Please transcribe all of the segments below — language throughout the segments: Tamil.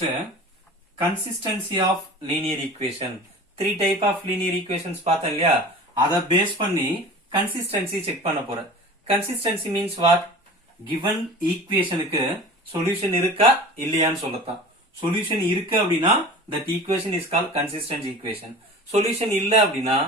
next consistency of linear equation. Three type of linear equations பார்த்தோம் இல்லையா, அதை பேஸ் பண்ணி consistency செக் பண்ண போறேன். Consistency means what? Given equationக்கு solution இருக்கா இல்லையான்னு சொல்லத்தான். Solution இருக்கு அப்படின்னா that equation is called consistent equation. Solution இல்ல அப்படின்னா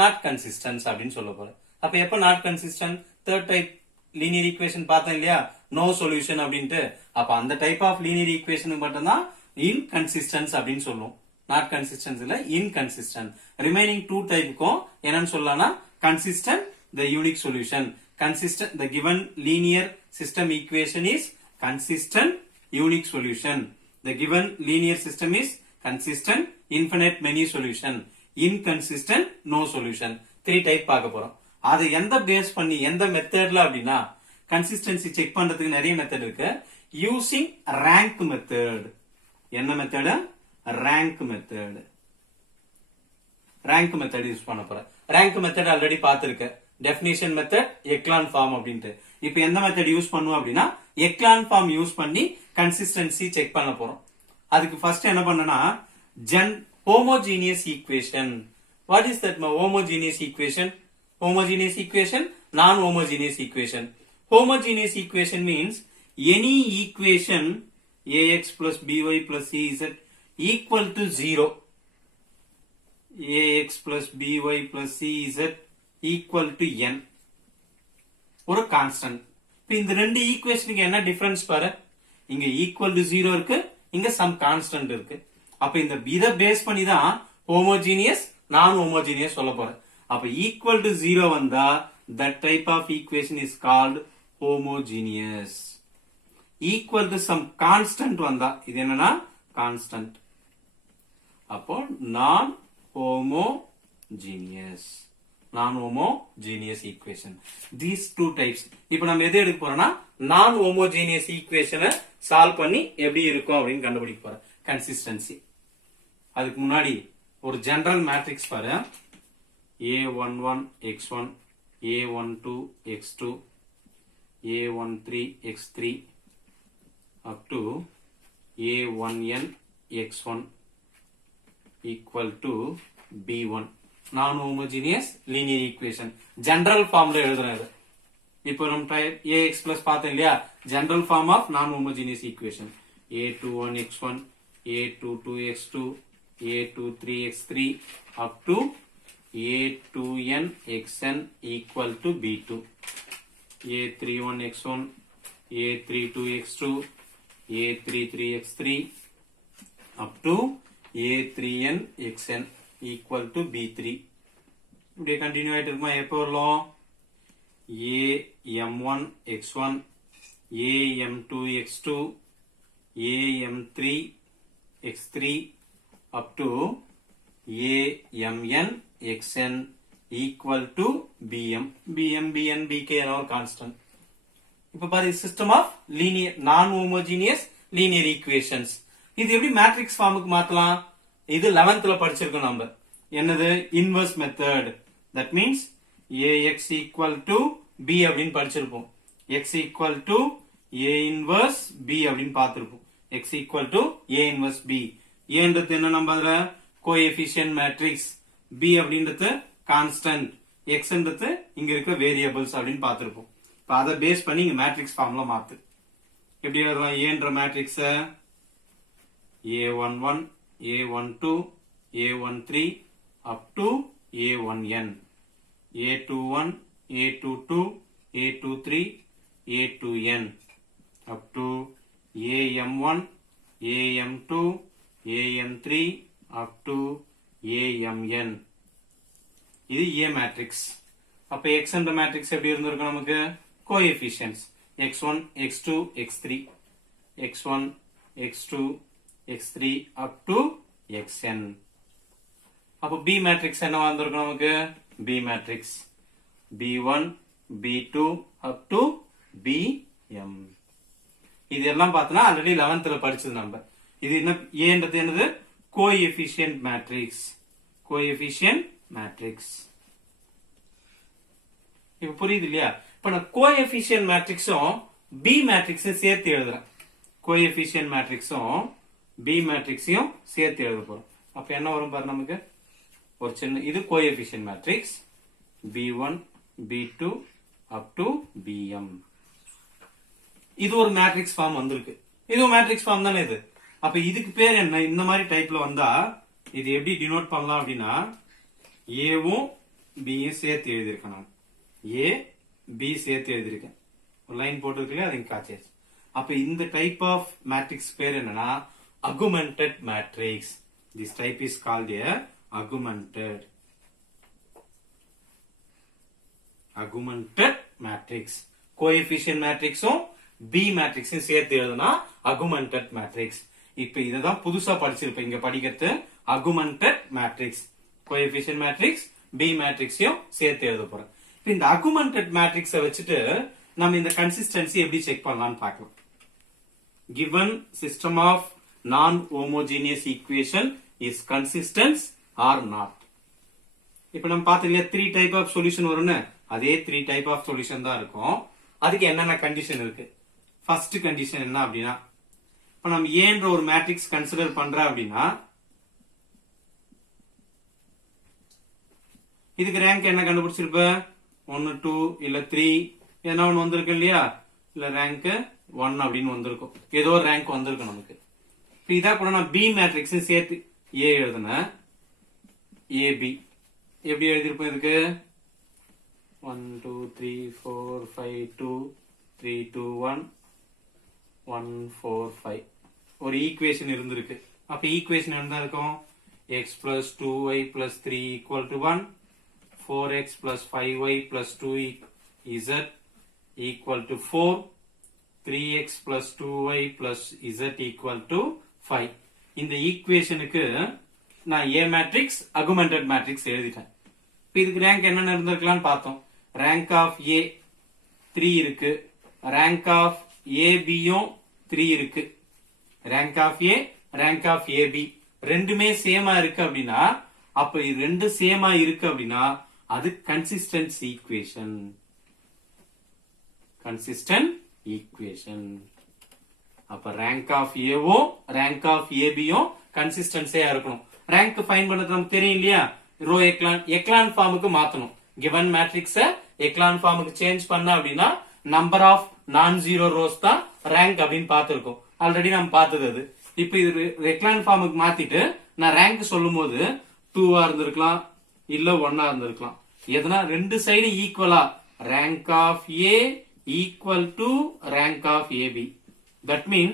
not consistent அப்படின்னு சொல்ல போறேன். அப்ப எப்ப not consistent? Third type linear equation பார்த்தோம் இல்லையா, no solution அப்படின்ட்டு. அப்ப அந்த type of linear equation மட்டும்தான் inconsistent அப்படின்னு சொல்லுவோம். not consistent இல்ல, inconsistent. remaining two typeக்கும் என்னன்னு சொல்லலாம்னா consistent, the unique solution. Consistent, the given linear system equation is consistent, unique solution. The given linear system is consistent, infinite many solution. Inconsistent, no solution. Three type பார்க்க போறோம். அது எந்த பேஸ் பண்ணி எந்த மெத்தட்ல அப்படின்னா கன்சிஸ்டன்சி செக் பண்றதுக்கு நிறைய மெத்தட் இருக்கு. Using rank method. என்ன method? Rank method. Rank method use பண்ண போறேன். ரேங்க் மெத்தட் ஆல்ரெடி பார்த்திருக்க. டெஃபினிஷன் மெத்தட், எக்லான் ஃபார்ம் அப்படின்ட்டு. இப்போ எந்த மெத்தட் யூஸ் பண்ணுவோம் அப்படின்னா எக்லான் ஃபார்ம் யூஸ் பண்ணி கன்சிஸ்டன்சி செக் பண்ண போறோம். அதுக்கு ஃபர்ஸ்ட் என்ன பண்ணனா homogeneous equation. What is that homogeneous equation? Homogeneous equation, non-homogeneous equation. Homogeneous equation means any equation ax plus by plus cz equal to 0. ax plus by plus cz equal to n. ஒரு கான்ஸ்டன்ட். இப்போ இந்த ரெண்டு ஈக்குவேஷனுக்கு என்ன டிஃபரன்ஸ் பாரு. இங்க ஈக்குவல் டு 0 இருக்கு, இங்க சம் கான்ஸ்டன்ட் இருக்கு. அப்ப இந்த இத பேஸ் பண்ணி தான் ஹோமோஜீனியஸ் நான் ஹோமோஜீனியஸ் சொல்ல போறேன். அப்ப ஈக்குவல் டு 0 வந்தா that type of equation is called homogeneous. equal to some constant வந்தா இது என்னன்னா கான்ஸ்டன்ட். அப்போ non homogeneous. நான் homogeneous equation. These two types. இப்போ நம்ம எதை எடுக்க போறோம்னா நான் homogeneous equation சால்வ் பண்ணி எப்படி இருக்கும் அப்படின்னு கண்டுபிடிக்க போறோம். கன்சிஸ்டன்சி. அதுக்கு முன்னாடி ஒரு ஜெனரல் மேட்ரிக்ஸ் பாரு. a11 x1, a12 x2, a13 x3 up to a1n x1 equal to b1. நான் homogeneous linear equation. ஜெனரல் ஃபார்ம்ல எழுதுறது. இப்போ நம்ம ax plus பார்த்தோம் இல்லையா, ஜெனரல் ஃபார்ம் ஆஃப் நான் homogeneous equation. a21 x1, a22 x2, a23 x3 up to a2n xn equal to b2. a31 x1, a32 x2, a33 x3 up to a3n xn equal to b3. இப்படியே கண்டினியூ ஆயிட்டு இருக்குமா? எப்போ வரலாம்? am1 x1, am2 x2, am3 x3 up to amn xn equal to bm. bm, bn, bk are constant. இப்ப பாரு, சிஸ்டம் ஆஃப் லீனியர் நான் ஹோமோஜீனியஸ் லீனியர் ஈக்குவேஷன்ஸ். இது எப்படி மேட்ரிக்ஸ் ஃபார்முக்கு மாத்தலாம்? இது 11th படிச்சிருக்கோம் நம்ம. என்னது? Inverse method. That means ax equal to b அப்படின்னு படிச்சிருப்போம். x equal to a inverse b அப்படின்னு பார்த்திருப்போம். x equal to a inverse b. ஏன்றது என்ன? நம்ம அதுல கோஎஃபிஷியன்ட் மேட்ரிக்ஸ், b அப்படின்றது கான்ஸ்டன்ட், xன்றது இங்க இருக்க வேரியபிள்ஸ் அப்படின்னு பார்த்திருப்போம். இப்ப அதை பேஸ் பண்ணி இங்க மேட்ரிக்ஸ் ஃபார்ம்ல மாத்து. எப்படி எழுதலாம்? ஏன்ற matrix a11, a12, a13 up to a1n, a21, a22, a23, a2n up to am1, am2, am3 up to amn. இது A மேட்ரிக்ஸ். அப்ப x என்ற மேட்ரிக்ஸ் எப்படி இருந்திருக்கும்? நமக்கு coefficients x1, x2, x3, x1, x2, x3 up to xn. அப்ப B மேட்ரிக்ஸ் என்ன வந்திருக்கும்? நமக்கு B matrix b1, b2 up to bm. இதெல்லாம் பார்த்தனா ஆல்ரெடி 11th படிச்சது நம்ம. இது என்ன? ஏன்றது என்னது? Coefficient matrix. Coefficient matrix. இப்ப புரியுது இல்லையா? இப்ப நான் கோஎஃபிஷியன்ட் மேட்ரிக்ஸும் பி மேட்ரிக்ஸும் சேர்த்து எழுதுறேன். கோஎஃபிஷியன்ட் மேட்ரிக்ஸும் பி மேட்ரிக்ஸையும் சேர்த்து எழுத போறோம். அப்ப என்ன வரும் பாரு நமக்கு ஒரு சின்ன இது coefficient matrix B1 B2 up to Bm. இது ஒரு மேட்ரிக்ஸ் ஃபார்ம் வந்திருக்கு. இது மேட்ரிக்ஸ் ஃபார்ம் தானே இது. அப்ப இதுக்கு பேர் என்ன? இந்த மாதிரி டைப்ல வந்தா இது எப்படி டினோட் பண்ணலாம் அப்படின்னா ஏவும் பியும் சேர்த்து எழுதியிருக்கேன். நான் ஏ பி சேர்த்து எழுதியிருக்கேன். ஒரு லைன் போட்டுருக்கல அது இங்க காய்ச்சாச்சு. அப்ப இந்த டைப் ஆஃப் மேட்ரிக்ஸ் பேர் என்னன்னா augmented matrix. This type is called a augmented matrix. Coefficient மேட்ரிக்ஸும் பி மேட்ரிக்ஸும் சேர்த்து எழுதுனா augmented matrix. இப்ப இததான் புதுசா படிச்சிருப்பேன். இங்க படிக்கிறது augmented matrix. Coefficient matrix B மேட்ரிக்ஸையும் சேர்த்து எழுத போறேன். இப்ப இந்த augmented matrix வச்சுட்டு நம்ம இந்த கன்சிஸ்டன்சி எப்படி செக் பண்ணலாம்னு பார்க்கலாம். Given system of non-homogeneous equation is consistent or not. இப்ப நம்ம பார்த்தீங்க 3 டைப் ஆஃப் சொல்யூஷன் வரும்னு, அதே 3 டைப் ஆஃப் சொல்யூஷன் தான் இருக்கும். அதுக்கு என்னென்ன கண்டிஷன் இருக்கு? ஃபர்ஸ்ட் கண்டிஷன் என்ன அப்படின்னா, இப்ப நம்ம ஏன்ற ஒரு மேட்ரிக்ஸ் கன்சிடர் பண்ற அப்படின்னா இதுக்கு ரேங்க் என்ன கண்டுபிடிச்சிருப்ப? 1 2 இல்ல 3 என்ன ஒன்னு வந்திருக்கு இல்லையா? இல்ல ரேங்க் 1 அப்படின்னு வந்திருக்கும். ஏதோ ஒரு ரேங்க் வந்திருக்கும் நமக்கு. இதா கூட நான் பி மேட்ரிக்ஸ் சேர்த்து ஏ எழுதுனேன். ஏபி எப்படி எழுதிருப்போம்? இதுக்கு 1 2 3 4 5 2 3 2 1 1 4 5 ஒரு ஈக்குவேஷன் இருந்திருக்கு. அப்ப ஈக்குவேஷன் என்ன இருக்கும்? x plus 2y plus 3 equal to 1, 4x plus 5y plus 2z equal to 4, 3x plus 2y plus z equal to 5. இந்த ஈக்குவேஷனுக்கு நான் A மேட்ரிக்ஸ் augmented மேட்ரிக்ஸ் எழுதிட்டேன். இப்ப இதுக்கு ரேங்க் என்னென்ன இருந்திருக்கலாம்னு பார்த்தோம். ரேங்க் ஆஃப் A 3 இருக்கு. ரேங்க் ஆஃப் ABயும் 3 இருக்கு. Rank of A rank of AB ரெண்டுமே சேமா இருக்கு அப்படின்னா, அப்ப இது ரெண்டு சேமா இருக்கு அப்படின்னா அது கன்சிஸ்டன்ட் ஈக்குவேஷன். Consistent equation. அப்ப ரேங்க் ஆஃப் ஏவும் ரேங்க் ஆஃப் ஏபியும் கன்சிஸ்டன்சியா இருக்கணும். ரேங்க் ஃபைண்ட் பண்ணது நமக்கு தெரியும் இல்லையா? ரோ எக்லான் ஃபார்முக்கு மாத்தணும். கிவன் மேட்ரிக்ஸ எக்லான் ஃபார்முக்கு சேஞ்ச் பண்ண அப்படின்னா நம்பர் ஆஃப் நான் ஜீரோ ரோஸ் தான் ரேங்க் அப்படின்னு பார்த்திருக்கோம். ஆல்ரெடி நம்ம பார்த்தது அது. இப்ப இது எக்லான் ஃபார்முக்கு மாத்திட்டு நான் ரேங்க் சொல்லும் போது 2 இருந்திருக்கலாம், இல்ல 1 இருந்திருக்கலாம். எதுனா ரெண்டு சைடு ஈக்குவலா rank of A equal to rank of AB. That means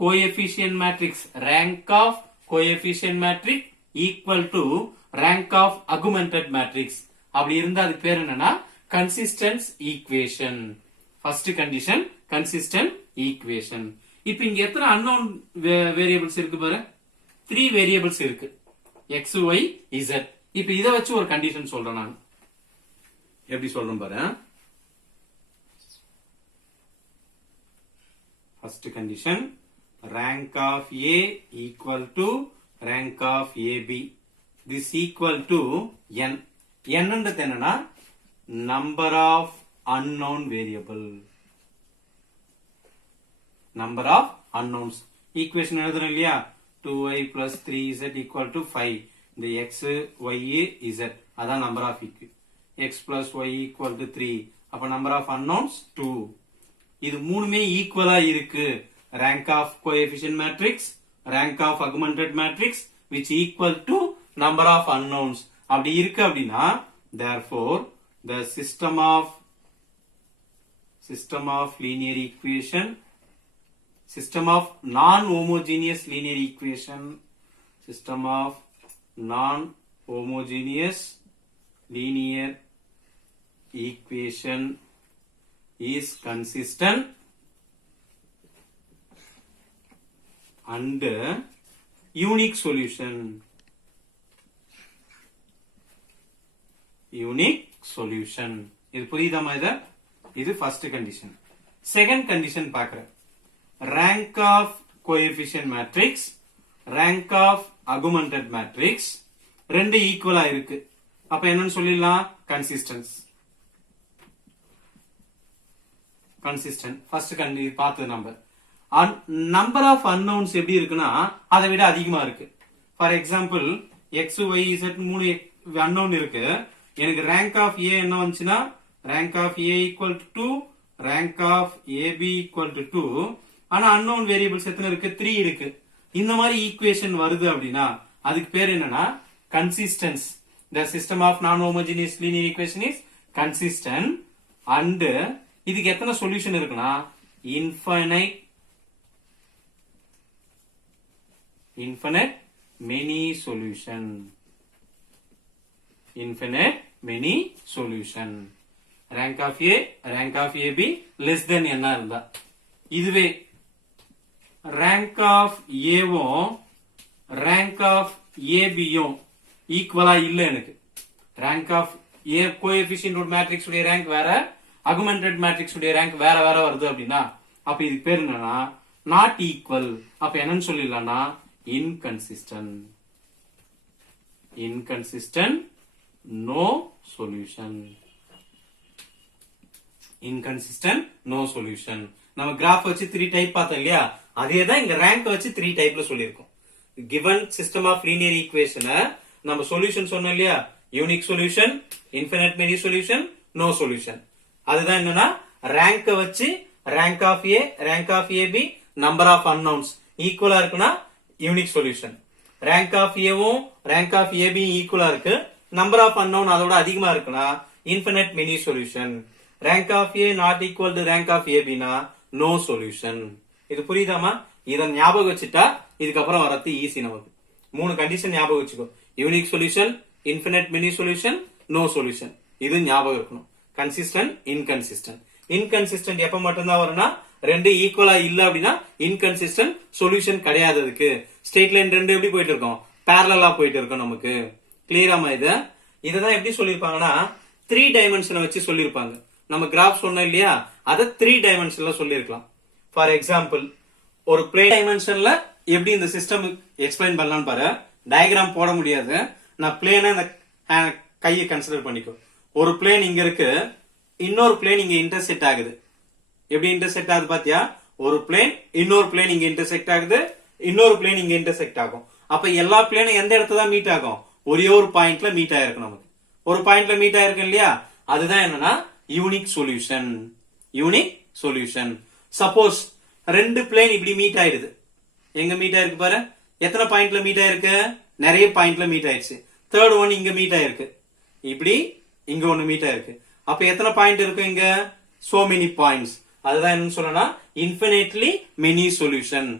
coefficient matrix rank of coefficient matrix equal to rank of augmented matrix. அப்படி இருந்தா அது பேர் என்னன்னா consistent equation. First condition consistent equation. இப்ப இங்க எத்தனை unknown variables இருக்கு பாரு? 3 variables இருக்கு. x, y, z. இப்ப இத வச்சு ஒரு கண்டிஷன் சொல்றேன் நான். எப்படி சொல்றேன் பாரு? First condition, rank of A equal to rank of AB. This equal to n. n ன்றது என்னன்னா number of unknown variable. Number of unknowns. Equation எழுதுறோம் இல்லையா? 2y plus 3z equal to 5. இந்த x, y, z. அதான் number of equation. x plus y equal to 3. அப்ப number of unknowns 2. இது மூணுமே ஈக்குவலா இருக்கு. Rank of coefficient matrix, rank of augmented matrix which equal to number of unknowns. அப்படி இருக்கு அப்படின்னா therefore the system of linear equation, system of non-homogeneous linear equation, system of non-homogeneous linear equation is consistent and unique solution. Unique solution. இது புரியுதாமா? இது ஃபர்ஸ்ட் கண்டிஷன். செகண்ட் கண்டிஷன் பார்க்கிறேன். Rank of coefficient matrix, rank of augmented matrix ரெண்டு ஈக்குவலா இருக்கு. அப்ப என்னன்னு சொல்லிடலாம்? கன்சிஸ்டன்ஸ். கன்சிஸ்டன்ட் ஃபர்ஸ்ட் பார்த்தது நம்ம. நம்பர் ஆஃப் அன்னவுன்ஸ் எப்படி இருக்குன்னா அதை விட அதிகமா இருக்கு. For example X Y Z 3 unknown இருக்கு. எனக்கு ரேங்க் ஆஃப் ஏ என்ன வந்துச்சுன்னா rank of A equal to 2, rank of AB equal to 2. ஆனா அன்னவுன் வேரியபிள்ஸ் எத்தனை இருக்கு? 3 இருக்கு. இந்த மாதிரி ஈக்குவேஷன் வருது அப்படின்னா அதுக்கு பேர் என்னன்னா consistence. The system of non-homogeneous linear equation is consistent and இதுக்கு எத்தனை சொல்யூஷன் இருக்குன்னா infinite many solution. Infinite many solution. Rank of A, rank of AB less than என்ன இருந்தா. இதுவே rank of A வும் rank of AB யும் ஈக்குவலா இல்ல எனக்கு. Rank of A coefficient root matrix உடைய ரேங்க் வேற, அகுமெண்டட் மேட்ரிக்ஸ் உடைய ரேங்க் வேற வேற வருது அப்படின்னா அப்ப இதுக்கு பேர் என்னன்னா நாட் ஈக்குவல். அப்ப என்னன்னு சொல்லிடலாம்னா inconsistent. Inconsistent no solution. Inconsistent no solution. நம்ம கிராஃப் வச்சு 3 டைப் பார்த்தோம் இல்லையா, அதே தான் இங்க ரேங்க் வச்சு 3 டைப்ல சொல்லியிருக்கோம். given system of linear equation நம்ம சொல்யூஷன் சொன்னோம் இல்லையா, unique solution, infinite many solution, no solution. அதுதான் என்னன்னா ரேங்க் வச்சு rank of A, rank of AB, number of unknowns ஈக்குவலா இருக்குன்னா யூனிக் சொல்யூஷன். ரேங்க் ஆஃப் ஏவும் ரேங்க் ஆஃப் ஏபி ஈக்குவலா இருக்கு, நம்பர் ஆஃப் அன்னவுன் அதோட அதிகமா இருக்குன்னா infinite many solution. Rank of A not equal to rank of ஏபினா நோ சொல்யூஷன். இது புரியுதாமா? இதை ஞாபகம் வச்சுட்டா இதுக்கப்புறம் வரது ஈஸி. நமக்கு 3 கண்டிஷன் ஞாபகம் வச்சுக்கோ. Unique solution, infinite many solution, no solution. இது ஞாபகம் இருக்கணும். Consistent, inconsistent. இன்கன்சிஸ்டன்ட் எப்ப மட்டும்தான் வரும்னா 2 ஈக்குவலா இல்ல அப்படின்னா இன்கன்சிஸ்டன்ட் சொல்யூஷன் கிடையாது. அதுக்கு ஸ்ட்ரெயிட் லைன் 2 எப்படி போயிட்டு இருக்கோம்? பேரலா போயிட்டு இருக்கோம். நமக்கு கிளியராமா? இததான் எப்படி சொல்லிருப்பாங்கன்னா 3 டைமென்ஷனை வச்சு சொல்லிருப்பாங்க. நம்ம கிராஃப் சொன்னோம் இல்லையா, அதை 3 டைமென்ஷன்ல சொல்லிருக்கலாம். ஃபார் எக்ஸாம்பிள் ஒரு பிளேன் டைமென்ஷன்ல எப்படி இந்த சிஸ்டம் எக்ஸ்பிளைன் பண்ணலாம்னு பாரு. டயக்ராம் போட முடியாது, நான் பிளேனை கையை கன்சிடர் பண்ணிக்கோ. ஒரு பிளேன் இங்க இருக்கு, இன்னொரு பிளேன் இங்க இன்டர்செக்ட் ஆகுது. எப்படி இன்டர்செக்ட் ஆகுது பாத்தியா? ஒரு பிளேன் இன்னொரு பிளேன் இங்க இன்டர்செக்ட் ஆகுது, இன்னொரு பிளேன் இங்க இன்டர்செக்ட் ஆகும். அப்ப எல்லா பிளேனும் எந்த இடத்துல தான் மீட் ஆகும்? ஒரே ஒரு பாயிண்ட்ல மீட் ஆயிருக்கும். நமக்கு ஒரு பாயிண்ட்ல மீட் ஆயிருக்கு இல்லையா, அதுதான் என்னன்னா unique solution. Unique solution. Suppose 2 plane இப்படி மீட் ஆயிடுது. எங்க மீட் ஆயிருக்கு பாரு? எத்தனை பாயிண்ட்ல மீட் ஆயிருக்கு? நிறைய பாயிண்ட்ல மீட் ஆயிடுச்சு. தேர்ட் ஒன் இங்க மீட் ஆயிருக்கு, இப்படி இங்க ஒண்ணு மீட் ஆயிருக்கு. அப்ப எத்தனை பாயிண்ட் இருக்கு இங்க? So many points. அதுதான் என்னன்னு சொல்லணும், இன்ஃபினிட்லி மெனி சொல்யூஷன்.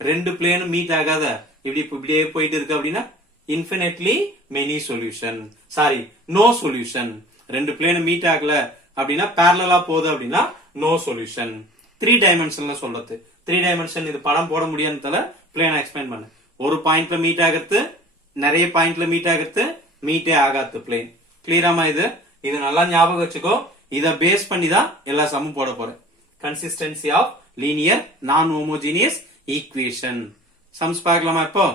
2 பிளேனும் மீட் ஆகாத இப்படியே போயிட்டு இருக்கு அப்படின்னா infinitely many solution. Sorry, no solution. 2 பிளேனும் மீட் ஆகல அப்படின்னா பேரலா போகுது அப்படின்னா நோ சொல்யூஷன். 3 டைமென்ஷன்ல சொல்றது. 3 டைமென்ஷன் இது படம் போட முடியாததால பிளேனை எக்ஸ்பிளைன் பண்ணு. ஒரு பாயிண்ட்ல மீட் ஆகிறது, நிறைய பாயிண்ட்ல மீட் ஆகிறது, மீட்டே ஆகாது பிளேன். கிளியராமா? இது நல்லா ஞாபகம் வச்சுக்கோ. இத பேஸ் பண்ணி தான் எல்லா சம்மும் போட போறேன். கன்சிஸ்டன்சி ஆஃப் லீனியர் நான் ஹோமோஜீனியஸ் ஈக்குவேஷன். சம்ஸ் பார்க்கலாமா இப்போ?